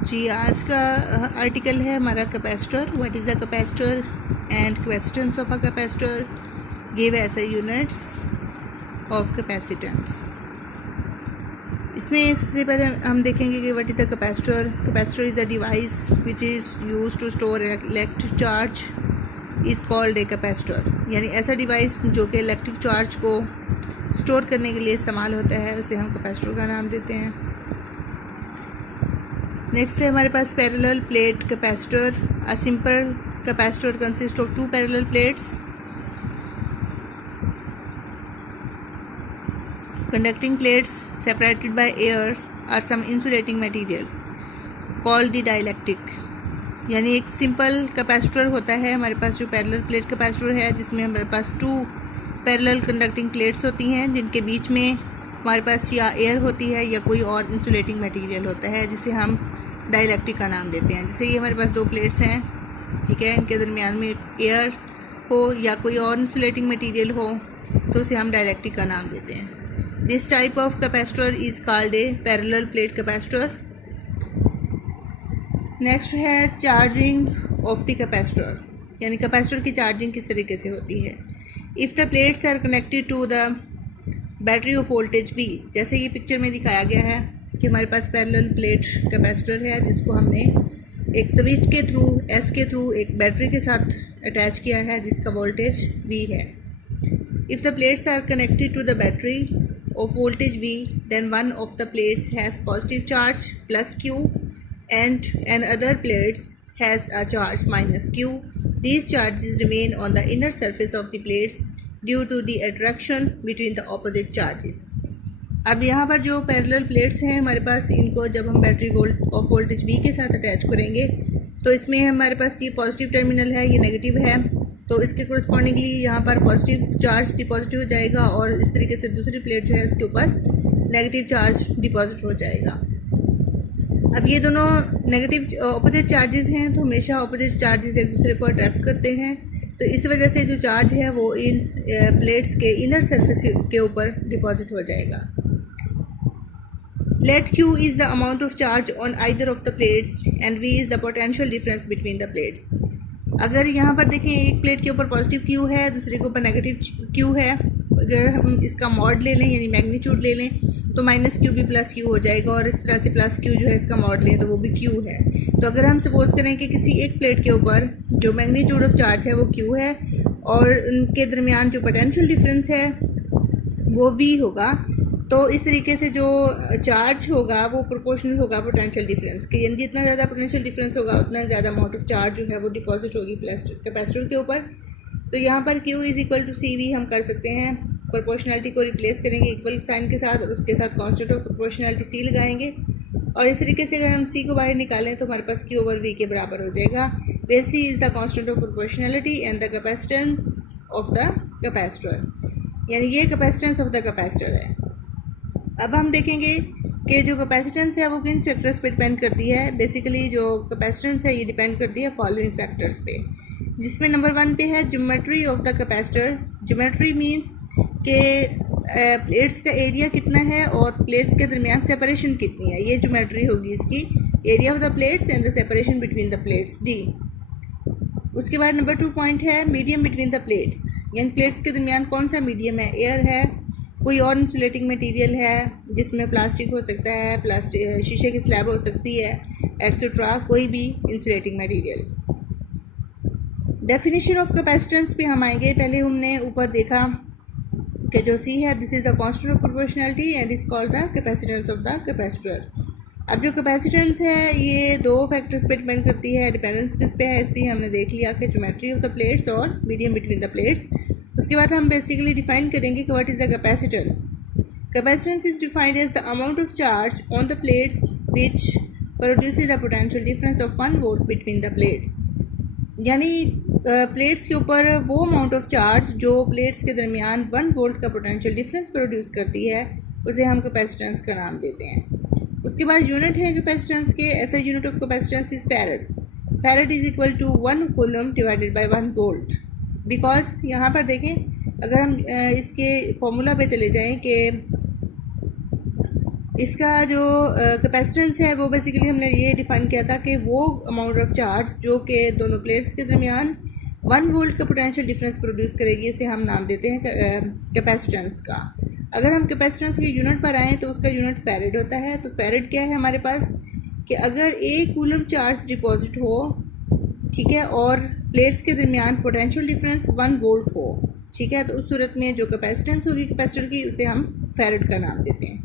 जी, आज का आर्टिकल है हमारा capacitor. What is a capacitor and questions of a capacitor give as a units of capacitance. इसमें सबसे पहले हम देखेंगे कि what is a capacitor. Capacitor is a device which is use to store electric charge is called a capacitor. यानी ऐसा device जो कि इलेक्ट्रिक चार्ज को स्टोर करने के लिए इस्तेमाल होता है उसे हम कैपेसिटर का नाम देते हैं। नेक्स्ट है हमारे पास parallel plate capacitor. A simple capacitor consist of two parallel plates conducting plates separated by air or some insulating material called the dielectric। यानी एक सिंपल कैपेसिटर होता है हमारे पास जो पैरेलल प्लेट कैपेसिटर है, जिसमें हमारे पास टू पैरेलल कंडक्टिंग प्लेट्स होती हैं जिनके बीच में हमारे पास या एयर होती है या कोई और इंसुलेटिंग मटेरियल होता है जिसे हम डाइलेक्ट्रिक का नाम देते हैं। जैसे ये हमारे पास दो प्लेट्स हैं, ठीक है, इनके दरमियान में एयर हो या कोई और इंसुलेटिंग मटेरियल हो तो उसे हम डाइलेक्ट्रिक का नाम देते हैं। This type of capacitor is called a parallel plate capacitor। Next है चार्जिंग ऑफ द कैपेसिटर, यानी कैपेसिटर की चार्जिंग किस तरीके से होती है। If the plates are connected to the battery of voltage V, जैसे ये पिक्चर में दिखाया गया है कि हमारे पास पैरेलल प्लेट कैपेसिटर है जिसको हमने एक स्विच के थ्रू S के थ्रू एक बैटरी के साथ अटैच किया है जिसका वोल्टेज V है। If the plates are connected to the battery of voltage V, then one of the plates has positive charge plus Q and another plate has a charge minus Q. These charges remain on the inner surface of the plates due to the attraction between the opposite charges। अब यहाँ पर जो parallel plates हैं हमारे पास, इनको जब हम battery of voltage V के साथ अटैच करेंगे तो इसमें हमारे पास ये पॉजिटिव टर्मिनल है, ये नेगेटिव है, तो इसके कोरस्पॉन्डिंगली यहाँ पर पॉजिटिव चार्ज डिपॉजिट हो जाएगा और इस तरीके से दूसरी प्लेट जो है उसके ऊपर नेगेटिव चार्ज डिपॉजिट हो जाएगा। अब ये दोनों नेगेटिव ऑपोजिट चार्जेस हैं तो हमेशा ऑपोजिट चार्जेस एक दूसरे को अट्रैक्ट करते हैं, तो इस वजह से जो चार्ज है वो इन प्लेट्स के इनर सरफेस के ऊपर डिपॉजिट हो जाएगा। Let Q is the amount of charge on either of the plates and V is the potential difference between the plates। अगर यहाँ पर देखें एक प्लेट के ऊपर पॉजिटिव Q है, दूसरे के ऊपर नेगेटिव Q है, अगर हम इसका मॉड ले लें यानी मैग्नीट्यूड ले लें तो माइनस Q भी प्लस Q हो जाएगा और इस तरह से प्लस Q जो है इसका मॉड लें तो वो भी Q है। तो अगर हम सपोज करें कि किसी एक प्लेट के ऊपर जो मैग्नीट्यूड ऑफ चार्ज है वो Q है और उनके दरमियान जो पोटेंशियल डिफरेंस है वो V होगा, तो इस तरीके से जो चार्ज होगा वो प्रोपोर्शनल होगा पोटेंशियल डिफरेंस के, यानी जितना ज़्यादा पोटेंशियल डिफरेंस होगा उतना ज़्यादा अमाउंट ऑफ चार्ज जो है वो डिपॉजिट होगी कैपेसिटर के ऊपर। तो यहाँ पर Q is equal to CV हम कर सकते हैं, प्रोपोर्शनलिटी को रिप्लेस करेंगे इक्वल साइन के साथ और उसके साथ कांस्टेंट ऑफ प्रोपोर्शनलिटी C लगाएंगे और इस तरीके से अगर हम C को बाहर निकालें तो हमारे पास Q ओवर V के बराबर हो जाएगा, where C is the constant of proportionality and the capacitance of the capacitor, यानी ये कैपेसिटेंस ऑफ द कैपेसिटर है। अब हम देखेंगे कि जो कैपेसिटेंस है वो किन फैक्टर्स पे डिपेंड करती है। बेसिकली जो कैपेसिटेंस है ये डिपेंड करती है फॉलोइंग फैक्टर्स पे, जिसमें नंबर 1 पे है geometry of the capacitor. Geometry means कि प्लेट्स का एरिया कितना है और प्लेट्स के दरमियान सेपरेशन कितनी है, ये ज्योमेट्री होगी इसकी, area of the plates and the separation between the plates D। उसके बाद नंबर 2 पॉइंट है मीडियम बिटवीन द प्लेट्स, यानी प्लेट्स के दरमियान कौन सा मीडियम है, एयर है, कोई और इंसुलेटिंग मटेरियल है जिसमें प्लास्टिक हो सकता है, प्लास्टिक शीशे की स्लैब हो सकती है, एट्सेट्रा, कोई भी insulating material. Definition of capacitance पे हम आएंगे। पहले हमने ऊपर देखा कि जो C है this is the constant of proportionality and is called the capacitance of the capacitor. अब जो कैपेसिटेंस है ये दो फैक्टर्स पे डिपेंड करती है, डिपेंडेंस किस पे है इस पर हमने देख लिया कि ज्योमेट्री ऑफ द प्लेट्स और मीडियम बिटवीन द प्लेट्स। उसके बाद हम बेसिकली डिफाइन करेंगे कि what is the capacitance. Capacitance is defined as the amount of charge on the plates which produces the potential difference of 1 volt between the plates, यानी plates के ऊपर वो amount of charge जो plates के दरमियान 1 volt का potential difference produce करती है उसे हम कैपेसिटेंस का नाम देते हैं। उसके बाद यूनिट है कैपेसिटेंस के, ऐसा unit of capacitance is farad. Farad is equal to 1 coulomb divided by 1 volt. Because यहाँ पर देखें अगर हम इसके फॉर्मूला पे चले जाएं कि इसका जो कैपेसिटेंस है वो बेसिकली हमने ये डिफाइन किया था कि वो अमाउंट ऑफ चार्ज जो कि दोनों प्लेट्स के दरमियान 1 वोल्ट का पोटेंशियल डिफरेंस प्रोड्यूस करेगी, इसे हम नाम देते हैं कैपेसिटेंस का। अगर हम कैपेसिटेंस के यूनिट पर आएँ तो उसका यूनिट फैरेड होता है। तो फैरेड क्या है हमारे पास कि अगर 1 कूलम चार्ज डिपॉजिट हो, ठीक है, और प्लेट्स के दरमियान पोटेंशियल डिफरेंस 1 वोल्ट हो, ठीक है, तो उस सूरत में जो कैपेसिटेंस होगी कैपेसिटर की उसे हम फैरेड का नाम देते हैं।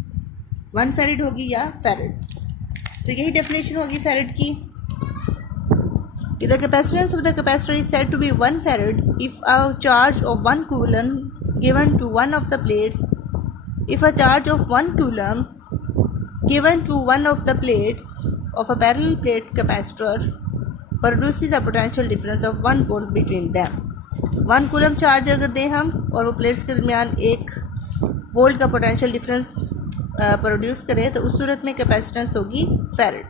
1 फैरेड होगी या फैरेड। तो यही डेफिनेशन होगी फैरेड की कि the capacitance of the capacitor is said to be 1 farad if a charge of 1 coulomb given to one of the plates, if a charge of 1 coulomb given to one of the plates of a parallel plate capacitor produces a potential difference of 1 volt between them। 1 coulomb charge अगर दें हम और वो plates के दरमियान 1 volt का potential difference produce करे तो उस सूरत में कैपेसिटेंस होगी फैरेड।